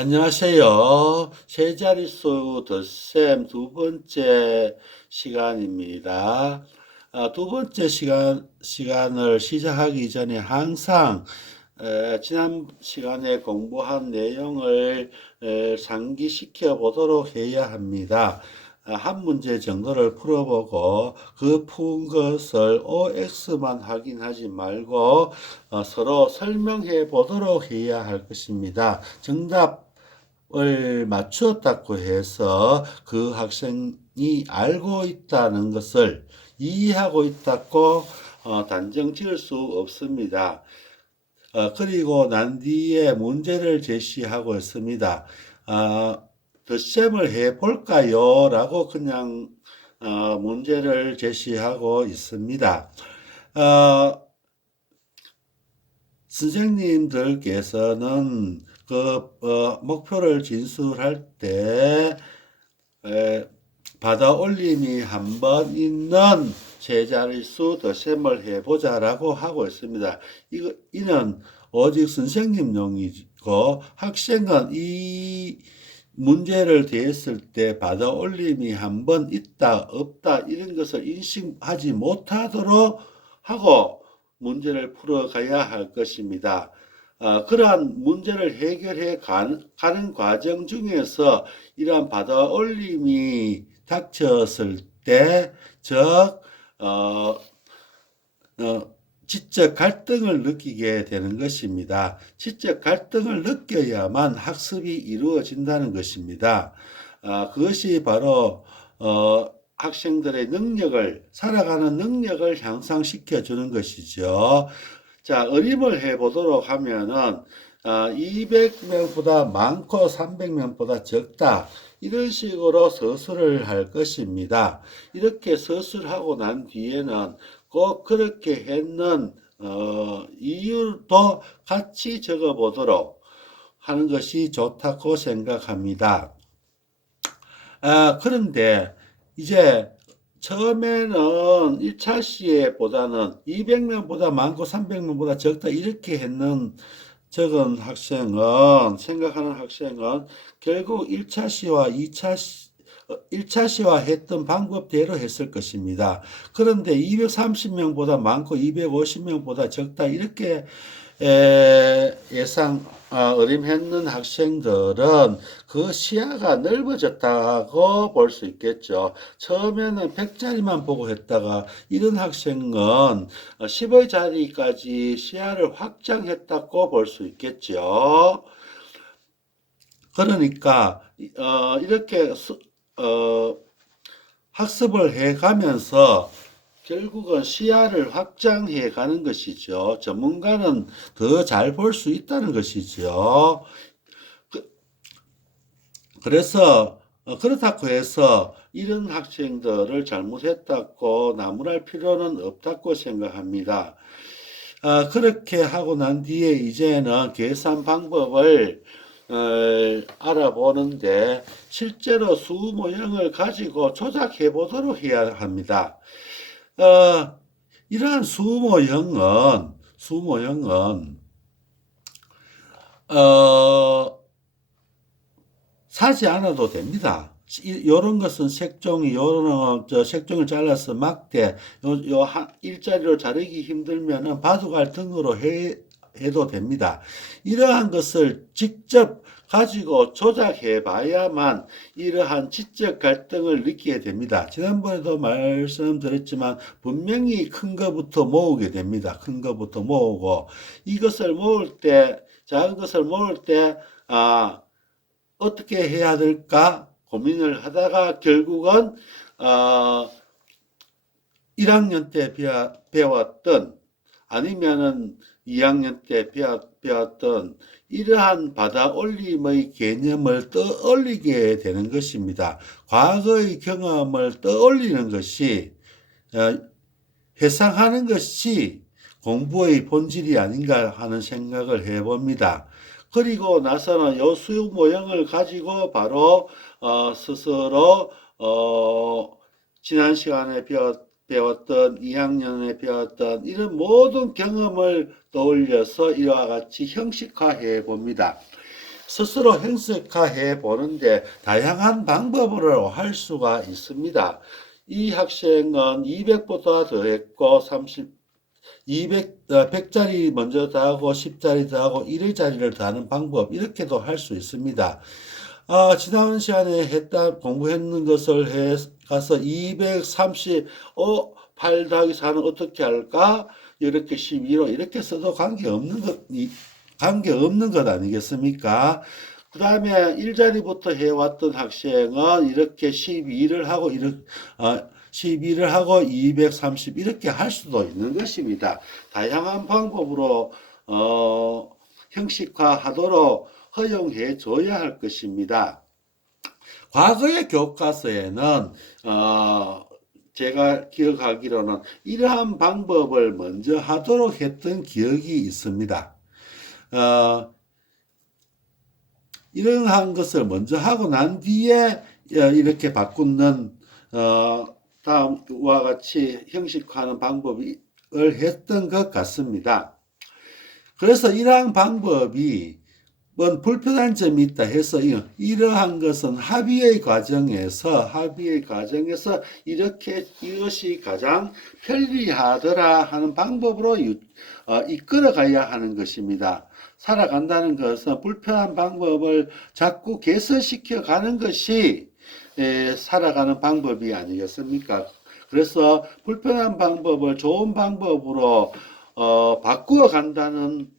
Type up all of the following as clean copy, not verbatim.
안녕하세요. 세 자릿수 덧셈 두 번째 시간입니다. 두 번째 시간을 시작하기 전에 항상 지난 시간에 공부한 내용을 상기시켜 보도록 해야 합니다. 한 문제 정도를 풀어보고 그 푼 것을 OX만 확인하지 말고 서로 설명해 보도록 해야 할 것입니다. 정답을 맞추었다고 해서 그 학생이 알고 있다는 것을 이해하고 있다고 단정 지을 수 없습니다. 그리고 난 뒤에 문제를 제시하고 있습니다. 덧셈을 해 볼까요? 라고 그냥 문제를 제시하고 있습니다. 선생님들께서는 그 목표를 진술할 때 받아 올림이 한 번 있는 세 자릿수 덧셈을 해보자라고 하고 있습니다. 이는 오직 선생님용이고 학생은 이 문제를 대했을 때 받아 올림이 한 번 있다 없다 이런 것을 인식하지 못하도록 하고 문제를 풀어가야 할 것입니다. 그러한 문제를 해결해 가는 과정 중에서 이러한 받아 올림이 닥쳤을 때, 즉, 지적 갈등을 느끼게 되는 것입니다. 지적 갈등을 느껴야만 학습이 이루어진다는 것입니다. 그것이 바로 학생들의 능력을, 살아가는 능력을 향상시켜 주는 것이죠. 자, 어림을 해보도록 하면은 200명보다 많고 300명보다 적다. 이런 식으로 서술을 할 것입니다. 이렇게 서술하고 난 뒤에는 꼭 그렇게 했는 이유도 같이 적어보도록 하는 것이 좋다고 생각합니다. 그런데 이제 처음에는 1차 시에보다는 200명보다 많고 300명보다 적다 이렇게 했는 적은 학생은 생각하는 학생은 결국 1차 시와 1차 시와 했던 방법대로 했을 것입니다. 그런데 230명보다 많고 250명보다 적다 이렇게 어림했는 학생들은 그 시야가 넓어졌다고 볼 수 있겠죠. 처음에는 100자리만 보고 했다가 이런 학생은 10의 자리까지 시야를 확장했다고 볼 수 있겠죠. 그러니까 이렇게 학습을 해가면서 결국은 시야를 확장해 가는 것이죠. 전문가는 더 잘 볼 수 있다는 것이죠. 그래서 그렇다고 해서 이런 학생들을 잘못했다고 나무랄 필요는 없다고 생각합니다. 그렇게 하고 난 뒤에 이제는 계산 방법을 알아보는데 실제로 수 모형을 가지고 조작해 보도록 해야 합니다. 이러한 수 모형은 사지 않아도 됩니다. 요런 것은 색종이, 요런 색종을 잘라서 막대, 일자리로 자르기 힘들면은 바둑알 등으로 해도 됩니다. 이러한 것을 직접 가지고 조작해 봐야만 이러한 지적 갈등을 느끼게 됩니다. 지난번에도 말씀드렸지만 분명히 큰 것부터 모으게 됩니다. 큰 것부터 모으고 이것을 모을 때, 작은 것을 모을 때, 어떻게 해야 될까 고민을 하다가 결국은 1학년 때 배웠던 아니면은 2학년 때 배웠던 이러한 받아 올림의 개념을 떠올리게 되는 것입니다. 과거의 경험을 떠올리는 것이 회상하는 것이 공부의 본질이 아닌가 하는 생각을 해봅니다. 그리고 나서는 요 수육 모형을 가지고 바로 스스로 지난 시간에 배웠던 2학년에 배웠던 이런 모든 경험을 떠올려서 이와 같이 형식화해 봅니다. 스스로 형식화해 보는데 다양한 방법으로 할 수가 있습니다. 이 학생은 200보다 더했고 100자리 먼저 더하고 10자리 더하고 1의 자리를 더하는 방법 이렇게도 할 수 있습니다. 지난 시간에 공부했는 것을 가서 230, 8 더하기 4는 어떻게 할까? 이렇게 12로 이렇게 써도 관계없는 것 아니겠습니까? 그 다음에 일자리부터 해왔던 학생은 이렇게 12를 하고, 12를 하고 230 이렇게 할 수도 있는 것입니다. 다양한 방법으로, 형식화하도록 허용해 줘야 할 것입니다. 과거의 교과서에는, 제가 기억하기로는 이러한 방법을 먼저 하도록 했던 기억이 있습니다. 이러한 것을 먼저 하고 난 뒤에 이렇게 바꾸는 다음과 같이 형식화하는 방법을 했던 것 같습니다. 그래서 이러한 방법이 불편한 점이 있다 해서 이러한 것은 합의의 과정에서 이것이 가장 편리하더라 하는 방법으로 이끌어 가야 하는 것입니다. 살아간다는 것은 불편한 방법을 자꾸 개선시켜 가는 것이 살아가는 방법이 아니겠습니까? 그래서 불편한 방법을 좋은 방법으로 바꾸어 간다는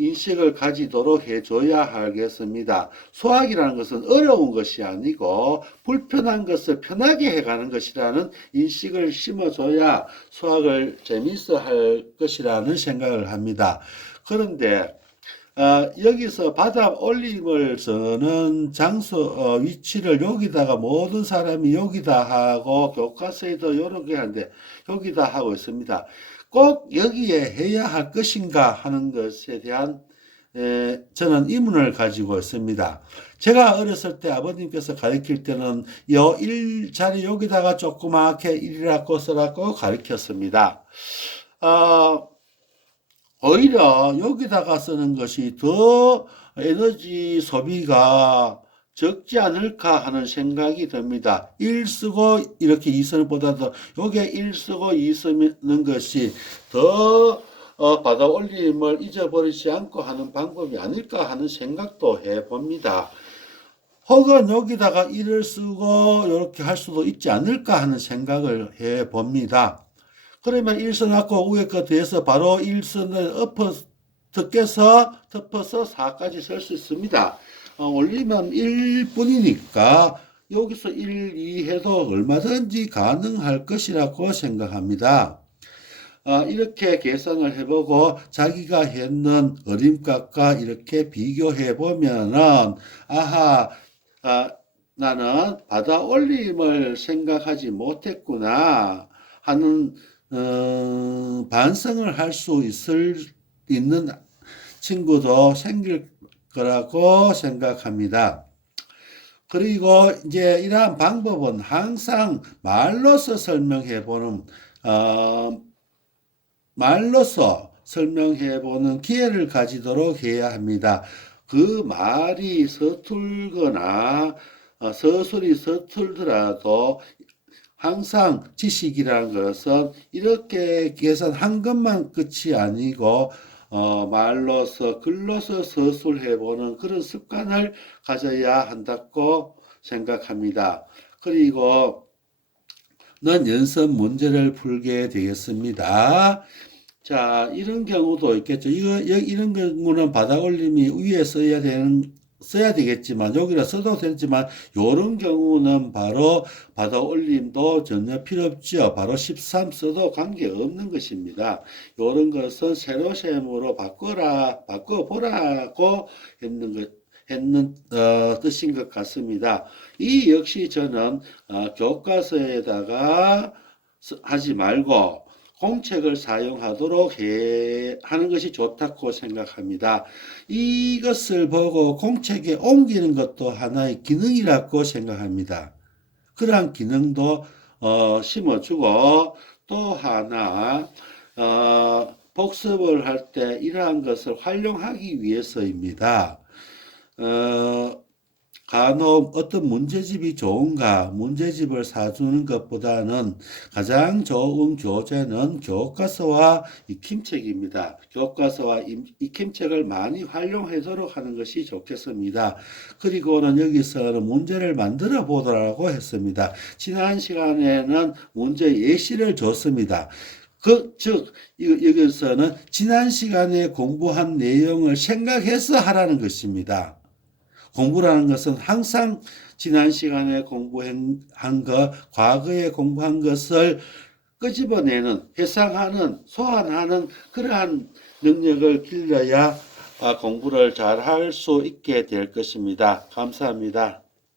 인식을 가지도록 해줘야 하겠습니다. 수학이라는 것은 어려운 것이 아니고 불편한 것을 편하게 해가는 것이라는 인식을 심어줘야 수학을 재미있어 할 것이라는 생각을 합니다. 그런데 여기서 받아 올림을 쓰는 장소, 위치를 여기다가 모든 사람이 여기다 하고 교과서에도 여러 개 하는데 여기다 하고 있습니다. 꼭 여기에 해야 할 것인가 하는 것에 대한 저는 의문을 가지고 있습니다. 제가 어렸을 때 아버님께서 가르칠 때는 일자리 여기다가 조그맣게 1이라고 써라고 가르쳤습니다. 오히려 여기다가 쓰는 것이 더 에너지 소비가 적지 않을까 하는 생각이 듭니다. 1 쓰고 이렇게 2 쓰는 보다도 여기에 1 쓰고 2 쓰는 것이 더 받아 올림을 잊어버리지 않고 하는 방법이 아닐까 하는 생각도 해봅니다. 혹은 여기다가 1을 쓰고 이렇게 할 수도 있지 않을까 하는 생각을 해봅니다. 그러면 1 써놨고 위에 거 더해서 바로 1 쓰는 덮어서 4까지 쓸 수 있습니다. 올리면 1뿐이니까 여기서 1, 2 해도 얼마든지 가능할 것이라고 생각합니다. 이렇게 계산을 해보고 자기가 했는 어림값과 이렇게 비교해 보면은 나는 받아 올림을 생각하지 못했구나 하는 반성을 할 수 있는 친구도 생길 거라고 생각합니다. 그리고 이제 이러한 방법은 항상 말로서 설명해 보는 기회를 가지도록 해야 합니다. 그 말이 서툴거나 서술이 서툴더라도 항상 지식이라는 것은 이렇게 계산한 것만 끝이 아니고 말로서 글로서 서술해보는 그런 습관을 가져야 한다고 생각합니다. 그리고 연습 문제를 풀게 되겠습니다. 자, 이런 경우도 있겠죠. 이런 경우는 바닥 올림이 위에 써야 되겠지만 여기다 써도 되지만 이런 경우는 바로 바닥 올림도 전혀 필요 없죠. 바로 13 써도 관계없는 것입니다. 이런 것은 세로셈으로 바꿔보라고 했는 뜻인 것 같습니다. 이 역시 저는 교과서에다가 하지 말고 공책을 사용하도록 하는 것이 좋다고 생각합니다. 이것을 보고 공책에 옮기는 것도 하나의 기능이라고 생각합니다. 그러한 기능도 심어주고 또 하나 복습을 할 때 이러한 것을 활용하기 위해서입니다. 어, 간혹 어떤 문제집이 좋은가, 문제집을 사주는 것보다는 가장 좋은 교재는 교과서와 익힘책입니다. 교과서와 익힘책을 많이 활용하도록 하는 것이 좋겠습니다. 그리고는 여기서는 문제를 만들어 보도록 했습니다. 지난 시간에는 문제 예시를 줬습니다. 즉, 여기서는 지난 시간에 공부한 내용을 생각해서 하라는 것입니다. 공부라는 것은 항상 지난 시간에 공부한 것, 과거에 공부한 것을 끄집어내는, 회상하는, 소환하는 그러한 능력을 길러야 공부를 잘 할 수 있게 될 것입니다. 감사합니다.